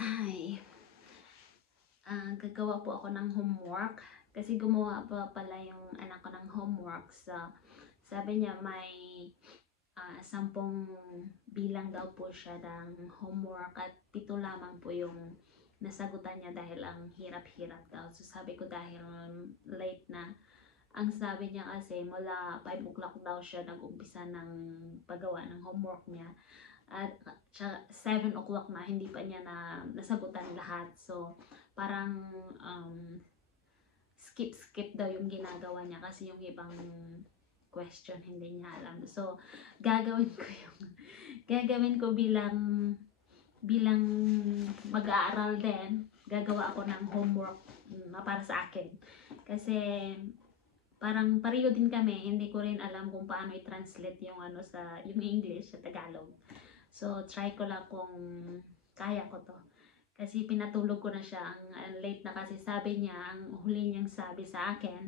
Hi. Gagawa po ako ng homework kasi gumawa pa pala yung anak ko ng homework. So, sabi niya may 10 bilang daw po siya ng homework at 7 lamang po yung nasagutan niya dahil ang hirap-hirap daw. So, sabi ko dahil late na, ang sabi niya kasi mula 5 o'clock daw siya nag-umpisa ng paggawa ng homework niya. At 7 o'clock na hindi pa niya nasagutan lahat. So, parang skip daw yung ginagawa niya kasi yung ibang question hindi niya alam. So, gagawin ko gagawin ko bilang mag-aaral din. Gagawa ako ng homework na para sa akin. Kasi parang pareho din kami, hindi ko rin alam kung paano i-translate yung yung English sa Tagalog. So, try ko lang kung kaya ko to. Kasi pinatulog ko na siya. Ang late na kasi sabi niya, ang huli niyang sabi sa akin,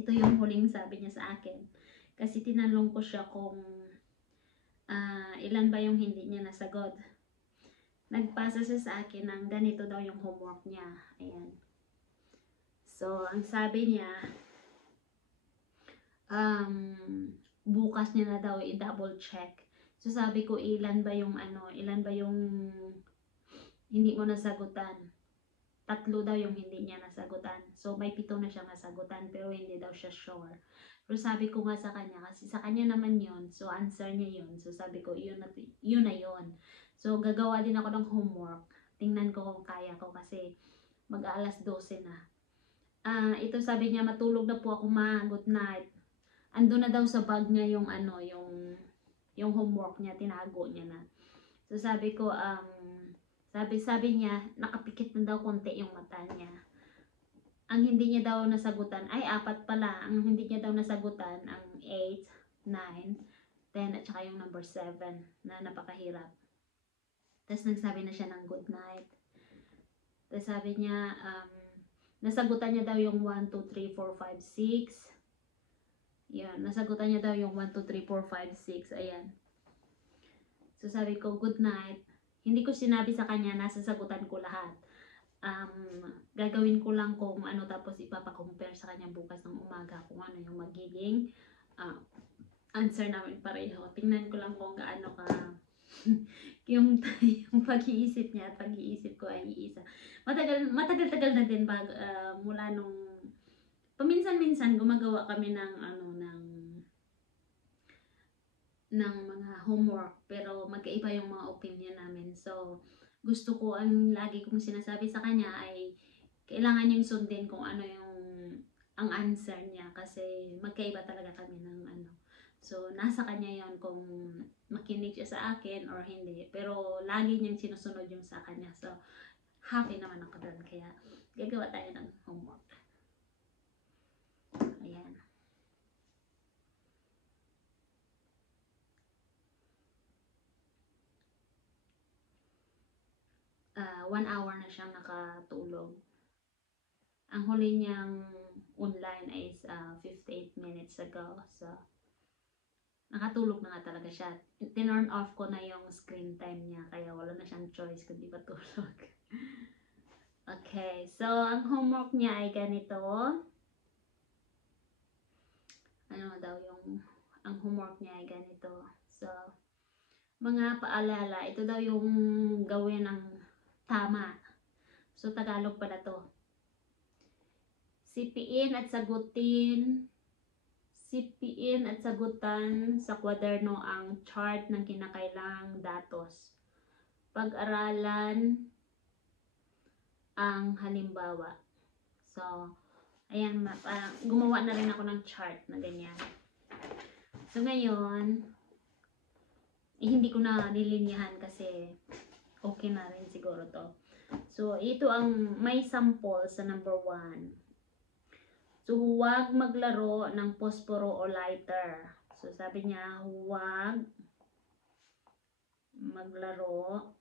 ito yung huling sabi niya sa akin. Kasi tinanong ko siya kung ilan ba yung hindi niya nasagot. Nagpasa siya sa akin ng ganito daw yung homework niya. Ayan. So, ang sabi niya, bukas niya na daw i-double check. So, sabi ko, ilan ba yung hindi mo nasagutan? 3 daw yung hindi niya nasagutan. So, may 7 na siyang nasagutan, pero hindi daw siya sure. Pero sabi ko nga sa kanya, kasi sa kanya naman yon, so answer niya yon. So, sabi ko, yun na yun. So, gagawa din ako ng homework. Tingnan ko kung kaya ko kasi mag-alas 12 na. Ito sabi niya, matulog na po ako ma, good night. Ando na daw sa bag niya yung homework niya, tinago niya na. So, sabi ko, sabi niya, nakapikit na daw konti yung mata niya. Ang hindi niya daw nasagutan, ay 4 pala. Ang hindi niya daw nasagutan, ang 8, 9, 10, at saka yung number 7 na napakahirap. Tapos nagsabi na siya ng good night. Tapos sabi niya, nasagutan niya daw yung 1, 2, 3, 4, 5, 6. Yan, nasagutan niya daw yung 1, 2, 3, 4, 5, 6. Ayan. So sabi ko, good night. Hindi ko sinabi sa kanya, nasasagutan ko lahat. Gagawin ko lang kung ano, tapos ipapakompare sa kanya bukas ng umaga kung ano yung magiging answer namin pareho. Tingnan ko lang kung gaano ka yung pag-iisip niya at pag-iisip ko ay iisa. Matagal-tagal na din mula nung paminsan-minsan gumagawa kami ng mga homework, pero magkaiba yung mga opinion namin. So, gusto ko, ang lagi kong sinasabi sa kanya ay kailangan niyang sundin kung ano yung ang answer niya kasi magkaiba talaga kami ng So, nasa kanya yon kung makinig siya sa akin or hindi. Pero, lagi niyang sinusunod yung sa kanya. So, happy naman ako doon. Kaya, gagawa tayo ng homework. Ayan. 1 hour na siyang nakatulog. Ang huli niyang online is 58 minutes ago. So, nakatulog na nga talaga siya. Tinurn off ko na yung screen time niya. Kaya wala na siyang choice kundi patulog. Okay. So, ang homework niya ay ganito. Ano daw ang homework niya ay ganito. So, mga paalala. Ito daw yung gawin ng tama. So, Tagalog pala to. Sipiin at sagutan sa kwaderno ang chart ng kinakailangang datos. Pag-aralan ang halimbawa. So, ayan, gumawa na rin ako ng chart na ganyan. So, ngayon, hindi ko na nilinyahan kasi okay na rin siguro to. So, ito ang may sample sa number 1. So, huwag maglaro ng posporo o lighter. So, sabi niya, huwag maglaro.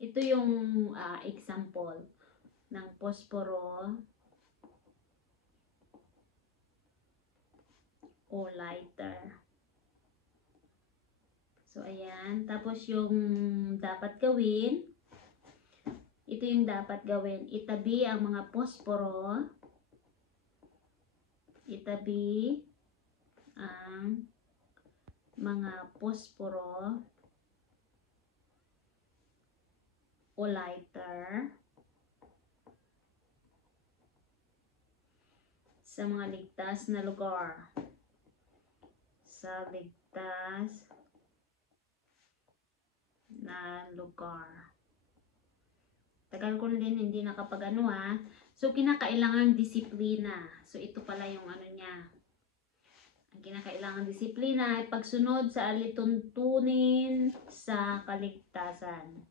Ito yung example ng posporo o lighter. So, So, ayan. Tapos, yung dapat gawin, ito yung dapat gawin. Itabi ang mga posporo. Itabi ang mga posporo o lighter sa mga ligtas na lugar. Sa ligtas na lugar. Tagal ko na din hindi nakapag-ano ha. So, kinakailangan disiplina. So, ito pala yung ano niya. Ang kinakailangan disiplina ay pagsunod sa alituntunin sa kaligtasan.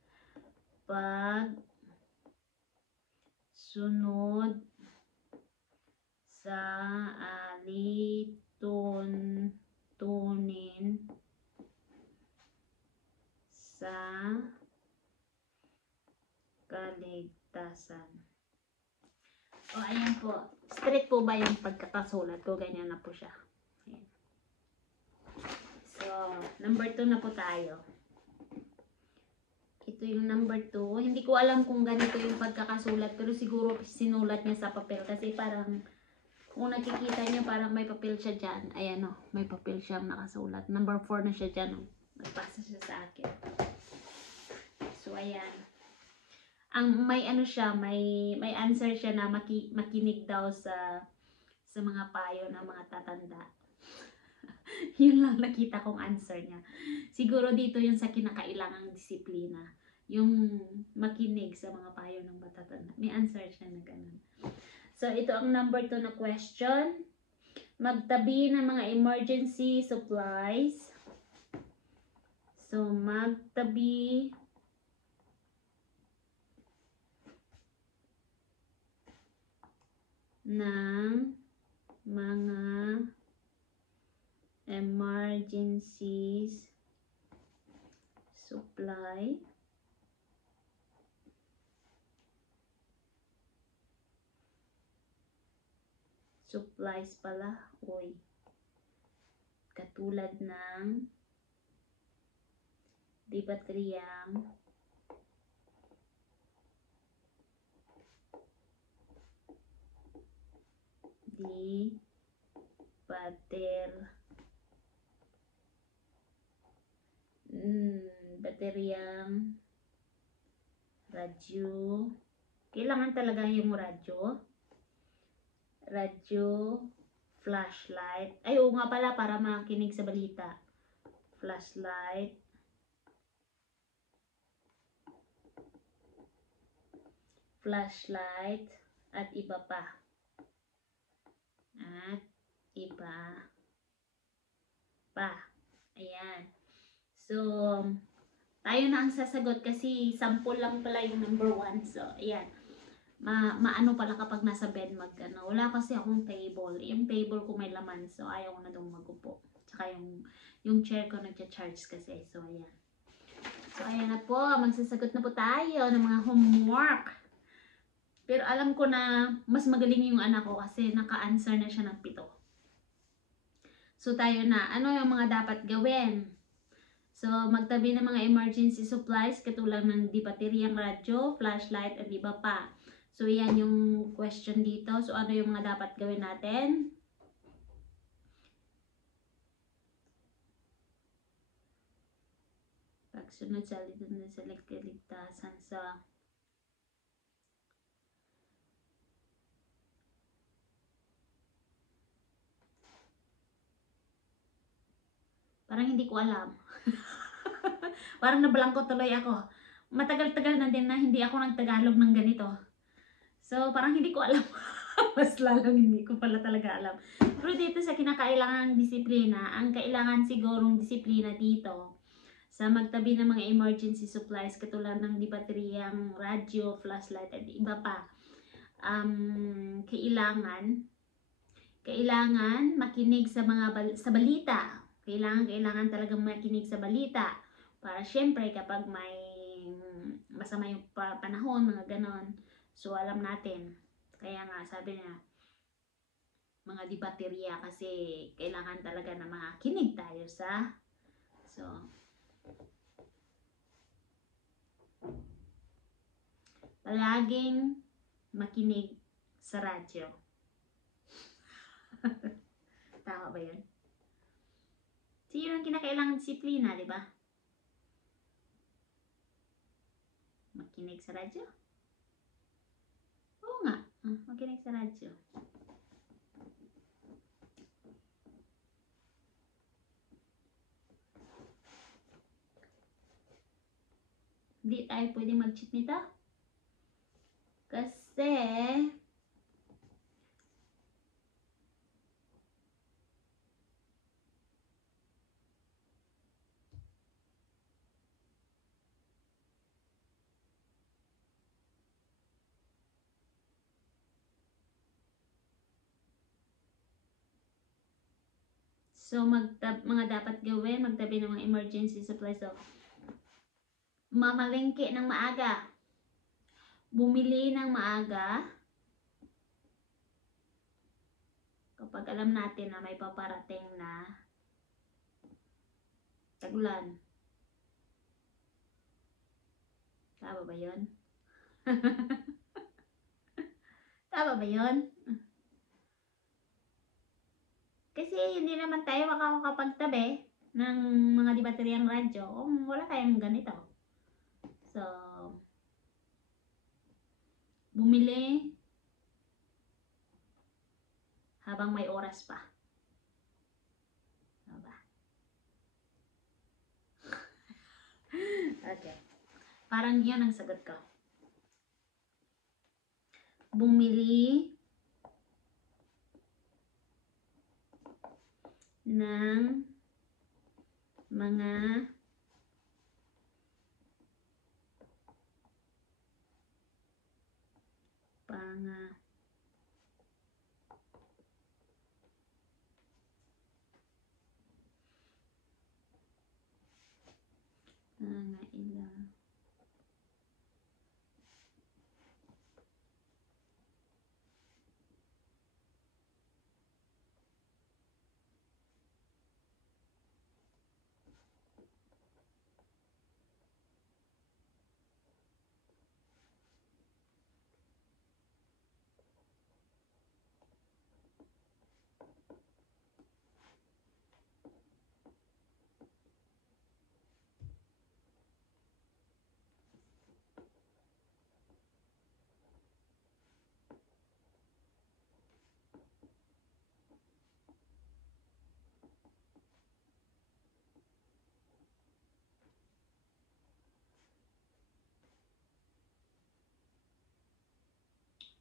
Pagsunod sa alituntunin sa kaligtasan. O, ayan po. Straight po ba yung pagkakasulat ko? Ganyan na po siya. Ayan. So, number 2 na po tayo. Ito yung number 2. Hindi ko alam kung ganito yung pagkakasulat, pero siguro sinulat niya sa papel. Kasi parang, kung nakikita niyo, parang may papel siya dyan. Ayan o, may papel siyang nakasulat. Number 4 na siya dyan o. Nagpasa siya sa akin. So, ayan. May ano siya, may answer siya na makinig daw sa mga payo ng mga tatanda. Yun lang nakita kong answer niya. Siguro dito yun sa kinakailangang disiplina. Yung makinig sa mga payo ng matatanda. May answer siya na ganun. So, ito ang number 2 na question. Magtabi ng mga emergency supplies. So, magtabi ng mga emergencies supply supplies pala, oy, katulad ng di bateriyang bateryang radyo. Kailangan talaga yung radyo, flashlight. Ay, oo nga pala, para makinig sa balita. Flashlight, at iba pa. Ayan. So, tayo na ang sasagot kasi sample lang pala yung number 1. So, ayan. Maano pala kapag nasa bed wala kasi akong table. Yung table ko may laman, so ayaw ko na doon magupo. Tsaka yung chair ko nagcha-charge kasi. So, ayan. So, ayan na po. Magsasagot na po tayo ng mga homework. Pero alam ko na mas magaling yung anak ko kasi naka-answer na siya ng 7. So, tayo na. Ano yung mga dapat gawin? So, magtabi ng mga emergency supplies katulad ng di bateryang radyo, flashlight, at iba pa. So, yan yung question dito. So, ano yung mga dapat gawin natin? Pagsunod sa kaligtasan sa parang hindi ko alam. Parang nablangko tuloy ako. Matagal-tagal na din na hindi ako nagtagalog ng ganito. So, parang hindi ko alam. Mas lalong hindi ko pala talaga alam. Pero dito sa kinakailangan disiplina, ang kailangan sigurong disiplina dito sa magtabi ng mga emergency supplies katulad ng di bateryang radyo, flashlight, at iba pa. Kailangan makinig sa sa balita. Kailangan talagang makinig sa balita. Para syempre kapag may masama yung panahon, mga ganon. So, alam natin. Kaya nga, sabi niya, mga di baterya kasi kailangan talaga na makinig tayo sa. So, Palaging makinig sa radyo. Tama ba yun? So, yun ang kinakailangan disiplina, di ba? Makinig sa radyo? Oo nga, makinig sa radyo. Hindi tayo pwedeng mag-cheat nito. Kasi, so, mga dapat gawin, magtabi ng mga emergency supplies. So, mamalengke ng maaga. Bumili ng maaga. Kapag alam natin na may paparating na tag-ulan. Tama ba yun? Tama ba yun? Kasi hindi naman tayo makakapagtabi ng mga di bateryang radyo kung wala tayong ganito. So, bumili habang may oras pa. Diba? Okay. Parang yun ang sagot ko. Bumili ng mga pangailangan.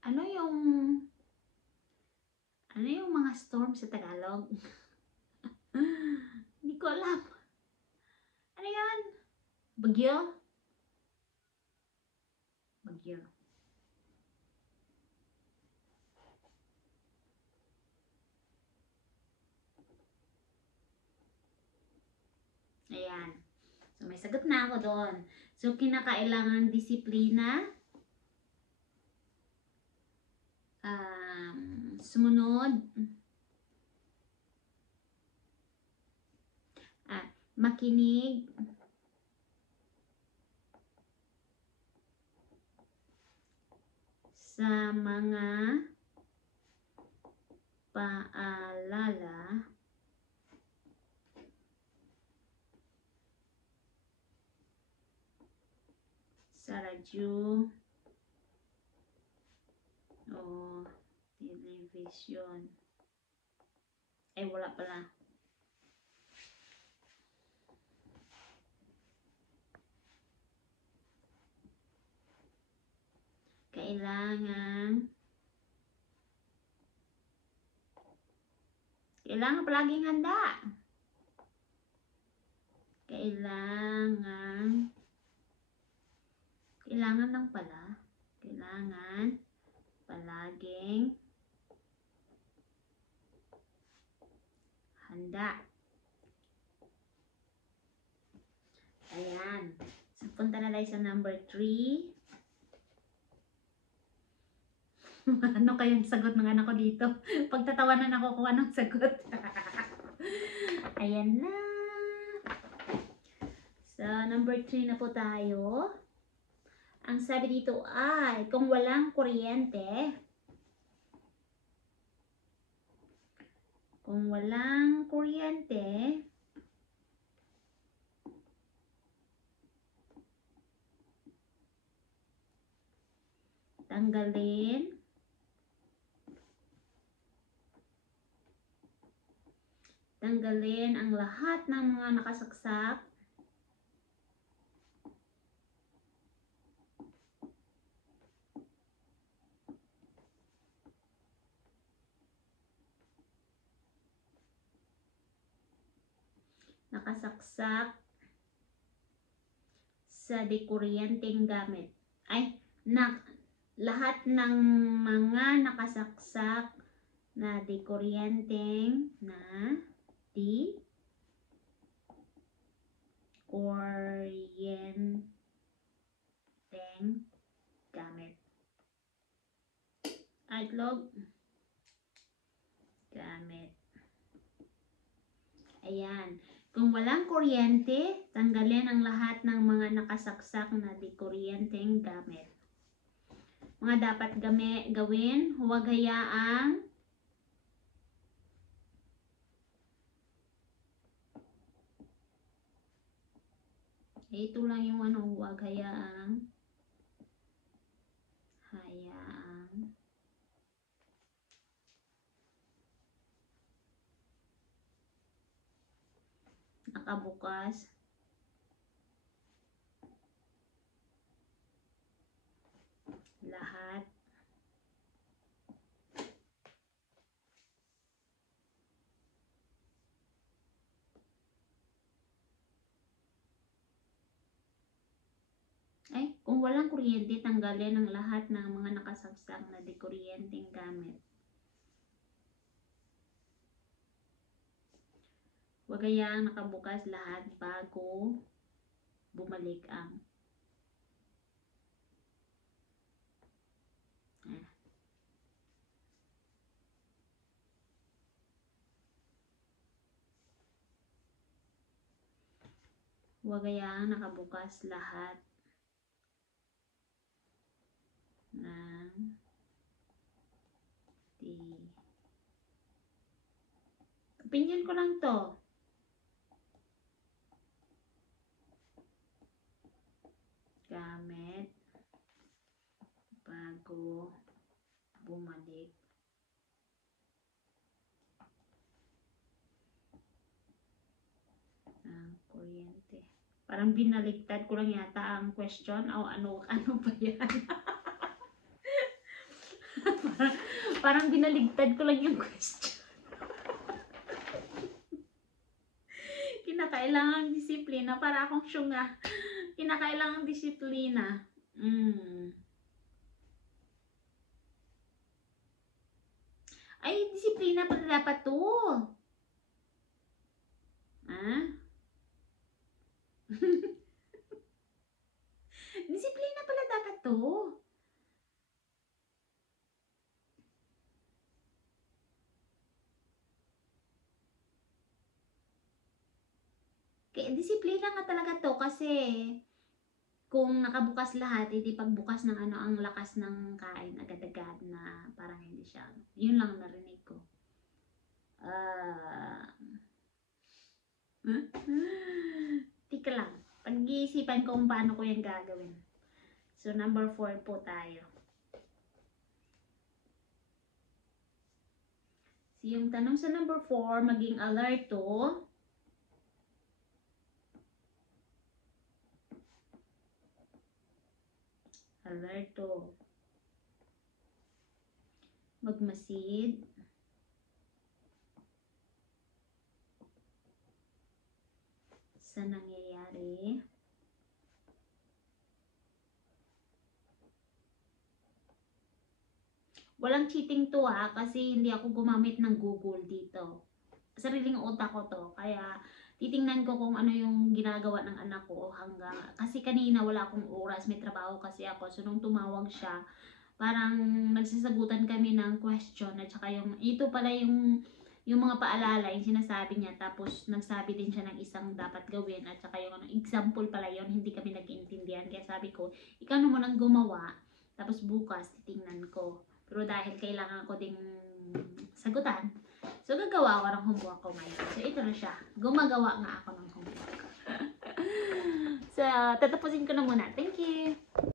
Ano yung mga storm sa Tagalog? Hindi ko alam. Ano yan? Bagyo? Bagyo. Ayan. So, may sagot na ako doon. So, kinakailangan disiplina. Sumunod. Makinig. Sa mga paalala sa radyo o television. Wala pala. Kailangan palaging handa. Kailangan lang pala. Kailangan palaging handa. Ayan. So, punta na tayo sa number 3. Ano kayang sagot ng anak ko dito? Pagtatawanan ako kung anong sagot. Ayan na. Sa number 3 na po tayo. Ang sabi dito ay, kung walang kuryente, tanggalin ang lahat ng mga nakasaksak sa dikuryenteng gamit. Lahat ng mga nakasaksak na dikuryenteng gamit. Itlog gamit. Ayan. Kung walang kuryente, tanggalin ang lahat ng mga nakasaksak na dikuryenteng gamit. Mga dapat gawin, huwag hayaang ito lang yung huwag hayaang nakabukas lahat kung walang kuryente, tanggalin ang lahat ng mga nakasaksak na dikuryenteng gamit. Huwag hayaang nakabukas lahat bago bumalik ang huwag hayaang nakabukas lahat ng opinion ko lang to. Gamit bago bumalik ang kuryente. Parang binaligtad ko lang yata ang question o ano ba yan? parang binaligtad ko lang yung question. Kinakailangang disiplina para akong syunga. Kinakailangang disiplina. Ay, disiplina pala dapat to. Disiplina pala dapat to. Kaya disiplina nga talaga to kasi kung nakabukas lahat, hindi pagbukas ng ang lakas ng kain agad-agad na parang hindi siya. Yun lang narinig ko. Tika lang. Pag-iisipan ko kung paano ko yung gagawin. So, number 4 po tayo. So, yung tanong sa number 4, maging alerto. Magmasid. Sa nangyayari. Walang cheating to kasi hindi ako gumamit ng Google dito. Sariling utak ko to. Kaya titingnan ko kung ano yung ginagawa ng anak ko kasi kanina wala akong oras, may trabaho kasi ako. So nung tumawag siya, parang nagsasagutan kami ng question at saka ito pala yung yung mga paalala, yung sinasabi niya, tapos nagsabi din siya ng isang dapat gawin, at saka yung example pala yun, hindi kami nag-iintindihan. Kaya sabi ko, ikaw naman ang gumawa, tapos bukas titingnan ko. Pero dahil kailangan ko ding sagutan, so gagawa ako ng homework ko ngayon. So ito na siya, gumagawa nga ako ng homework. So tatapusin ko na muna. Thank you!